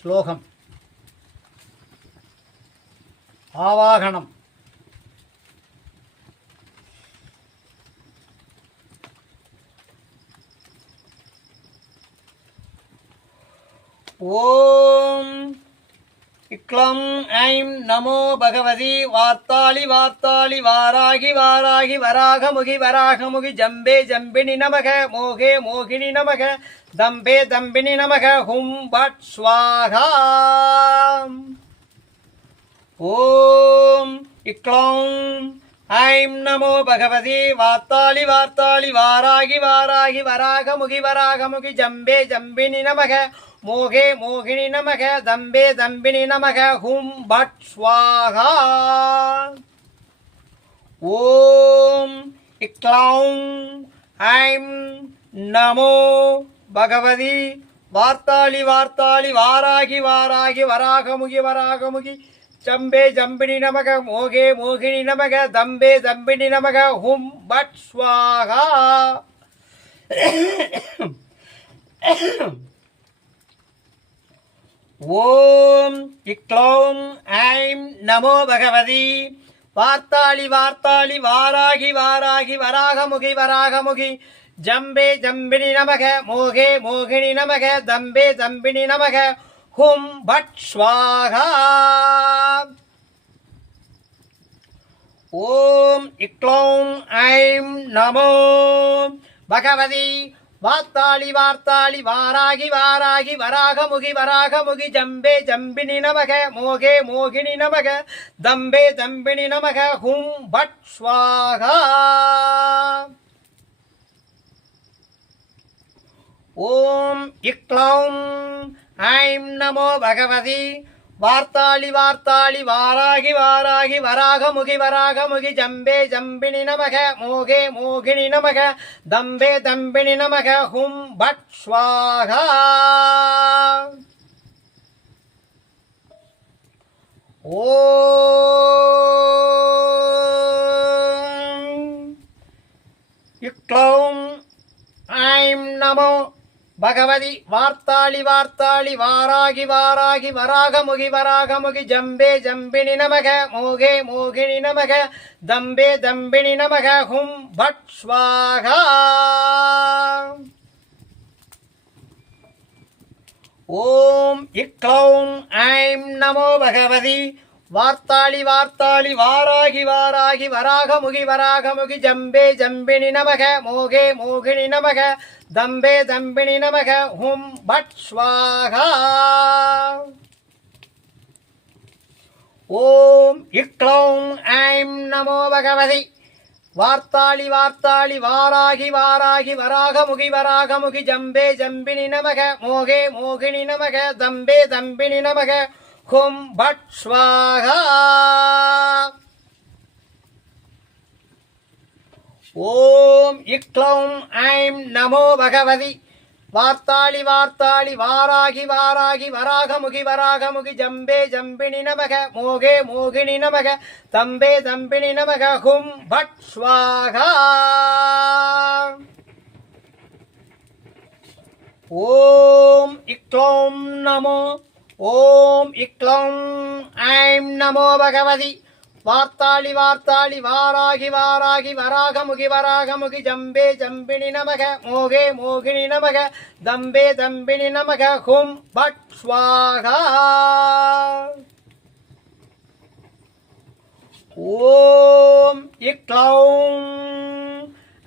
ஸ்லோகம். ஆவாகனம். ஓம் இக்லம் ஐம் நமோ பகவதி வார்த்தாளி வார்த்தாளி வாராகி வாராகி வராகமுகி வராகமுகி ஜம்பே ஜம்பினி நமக மோகே மோகினி நமக தம்பே தம்பினி நமக ஹும் பட் ஸ்வாகா. ஓம் இக்லம் ஐம் நமோ பகவதி வார்த்தாளி வார்த்தாளி வாராகி வாராகி வராகமுகி வராகமுகி ஜம்பே ஜம்பினி நமக மோகே மோகினி நமக தம்பே தம்பினி நமக ஹும் பட் ஸ்வாகா. ஓம் இக்ளௌம் ஐம் நமோ பகவதி வார்த்தாளி வார்த்தாளி வாராகி வாராகி வராகமுகி வராகமுகி ஜம்பே ஜம்பினி நமக மோகே மோகினி நமக தம்பே தம்பினி நமக ஹும் பட் ஸ்வாகா. ஓம் இக்ளௌம் ஐம் நமோ பகவதி வார்த்தாளி வார்த்தாளி வாராகி வாராகி வராகமுகி வராகமுகி ஜம்பே ஜம்பினி நமக மோகே மோகினி நமக தம்பே தம்பினி நமக ஹும் பட் ஸ்வாகா. ஓம் இக்ளௌம் ஐம் நமோ பகவதி வார்த்தாளி வார்த்தாளி வாராகி வாராகி வராகமுகி வராகமுகி ஜம்பே ஜம்பினி நமக மோகே மோகினி நமக தம்பே தம்பினி நமக ஹும் பட் ஸ்வாகா. ஓம் இக்ளௌம் ஐம் நமோ பகவதி வார்த்தாளி வார்த்தாளி வாராகி வாராகி வராகமுகி வராகமுகி ஜம்பே ஜம்பினி நமக மோகே மோகினி நமக தம்பே தம்பினி நமக ஹும் பட் ஸ்வாகா. ஓம் இக்ளௌம் ஐம் நமோ பகவதி வார்த்தாளி வார்த்தாளி வாராகி வாராகி வராகமுகி வராகமுகி ஜம்பே ஜம்பினி நமக மோகே மோகினி நமக தம்பே தம்பினி நமக ஹும் பட் ஸ்வாகா. ஓம் இக்ளௌம் ஐம் நமோ பகவதி வார்த்தாளி வார்த்தாளி வாராகி வாராகி வராகமுகி வராகமுகி ஜம்பே ஜம்பினி நமக மோகே மோகினி நமக தம்பே தம்பினி நமக ஹும் பட் ஸ்வாகா. ஓம் இக்ளௌம் ஐம் நமோ பகவதி வார்த்தாளி வார்த்தாளி வாராகி வாராகி வராகமுகி வராகமுகி ஜம்பே ஜம்பினி நமக மோகே மோகினி நமக தம்பே தம்பினி நமக ஹும் பட் ஸ்வாகா. ஓம் இக்ளௌம் ஐம் நமோ பகவதி வார்த்தாளி வார்த்தாளி வாராகி வாராகி வராகமுகி வராகமுகி ஜம்பே ஜம்பினி நமக மோகே மோகினி நமக தம்பே தம்பினி நமக ஹும் but ஸ்வாகா. Om இக்ளௌம் Namo Om இக்ளௌம் I'm நமோ பகவதி வார்த்தாளி வார்த்தாளி வாராகி வாராகி வராகமுகி வராகமுகி ஜம்பே ஜம்பினி நமக மோகே மோகினி நமக தம்பே தம்பினி நமக ஹும் பட் ஸ்வாகா. ஓம் இக்ளௌம்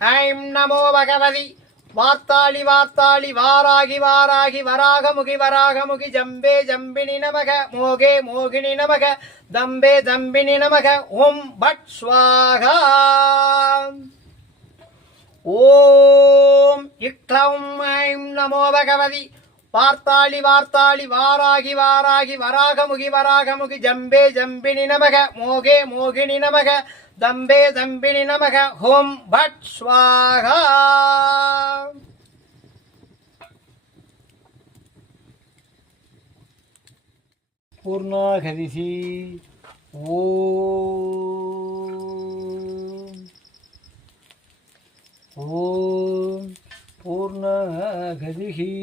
ஐம் நமோ பகவதி வார்த்தாளி வார்த்தாளி வாராகி வாராகி வராகமுகி வராகமுகி ஜம்பே ஜம்பினி நமக மோகே மோகினி நமக தம்பே தம்பினி நமக ஹும் பட் ஸ்வாகா. ஓம் இக்ளௌம் ஐம் நமோ பகவதி வார்த்தாளி வார்த்தாளி வாராகி வாராகி வராகமுகி வராகமுகி ஜம்பே ஜம்பினி நமக மோகே மோகினி நமக தம்பே தம்பினி நமக ஹும் பட் ஸ்வாகா. பூர்ணாகதிசி. ஓம் பூர்ணாகதிஹி.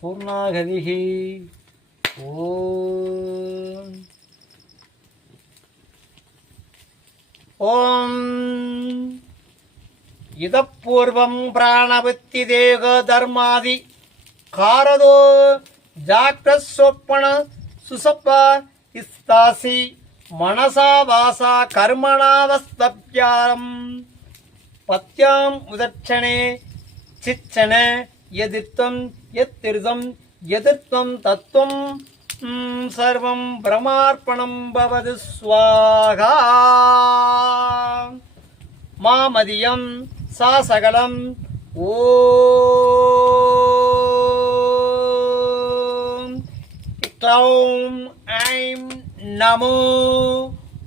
பூர்ணாகதிः ஓம் ஓம் இதப்பூர்வம் பிராணபுத்தி தேக தர்மாதி காரதோ ஜாக்ரஸ்வப்ன சுசப்ப இஸ்தாசி மனசா வாசா கர்மணாவஸ்தப்யாரம் பத்யாம் உதட்சணே சிச்சன எதிர்த்தம் எத்திருதம் எதிர்த்தம் தத்துவம் சர்வம் பிரமார்ப்பணம் பவது ஸ்வாகா மாமதியம் சா சகலம் ஓம் க்ளௌம் ஐம் நமோ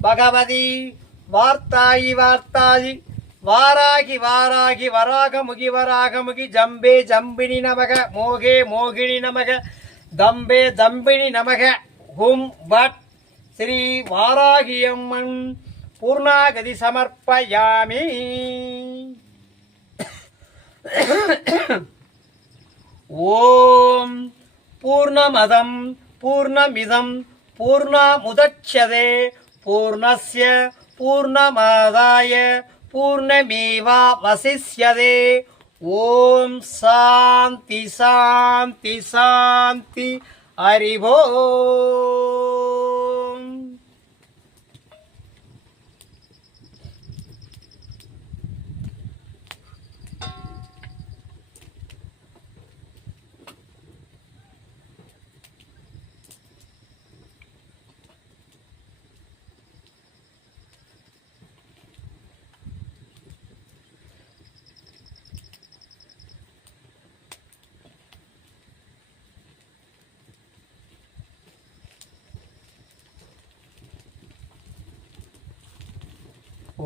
பகவதி வார்த்தாயி வார்த்தாயி வாராகி வாராகி வராகமுகி வராகமுகி ஜம்பே ஜம்பினி நமக மோகே மோகினி நமக தம்பே தம்பினி நமக ஹும் பட் ஸ்ரீ வாராகியம்மன் பூர்ணாகதி சமர்ப்பயாமி ஓம் பூர்ணமதம் பூர்ணமிதம் பூர்ணமுதட்சதே பூர்ணஸ்ய பூர்ணமாதாய பூர்ணமேவா வசிஷ்யதே ஓம் சாந்தி சாந்தி சாந்தி ஹரிஓம்.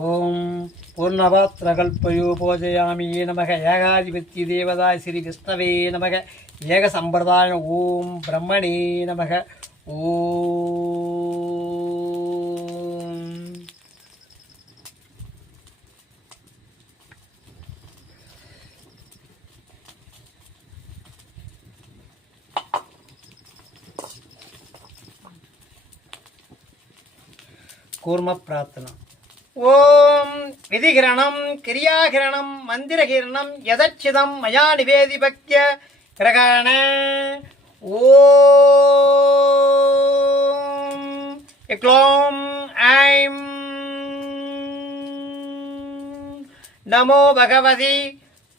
ஓம் பூர்ணபாத்திரகல்பயோ பூஜயாமி நமக ஏகாதிபத்தி தேவதாய் ஸ்ரீ விஷ்ணவே நமக ஏக சம்பிரதாய ஓம் பிரம்மணே நமக ஓம். கூர்ம பிரார்த்தனா. ஓம் விதிகிரணம் கிரியாகிரணம் மந்திரகிரணம் யதச்சிதம் மயா நிவேதி பக்ய கிரகண ஓம் க்ளோம் ஐம் நமோ பகவதி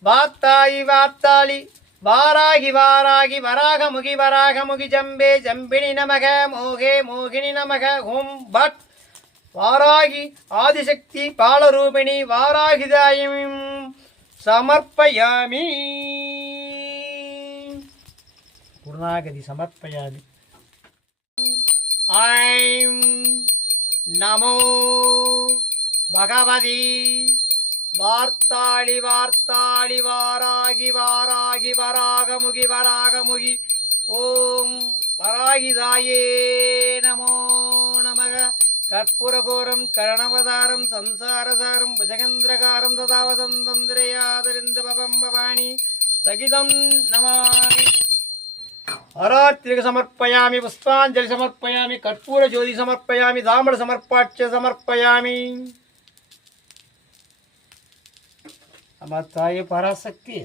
வார்த்தாயி வார்த்தாளி வாராகி வாராகி வராகமுகி வராகமுகி ஜம்பே ஜம்பினி நமக மோகே மோகினி நமக ஹும் பட் வாராகி ஆதிசக்தி பாலரூபிணி வாராகிதாயம் சமர்ப்பயாமி பூர்ணாகதி சமர்ப்பயாமி. ஐம் நமோ பகவதி வார்த்தாளி வார்த்தாளி வாராகி வாராகி வராகமுகி வராகமுகி ஓம் வராகிதாயே நமோ நமக. கற்பூரகோரம் கரணவதாரம் சம்சாரசாரம் புஜகந்திரகாரம் ததாவதந்திரயாதரிந்தபவம் பவானி சகிதம் நமாமி. ஆராத்திரிக சமர்ப்பயாமி புஷ்பாஞ்சலி சமர்ப்பயாமி கற்பூர ஜோதி சமர்ப்பயாமி தாமர சமர்ப்பாட்ச சமர்ப்பயாமி. அம்மா தாயே பராசக்தி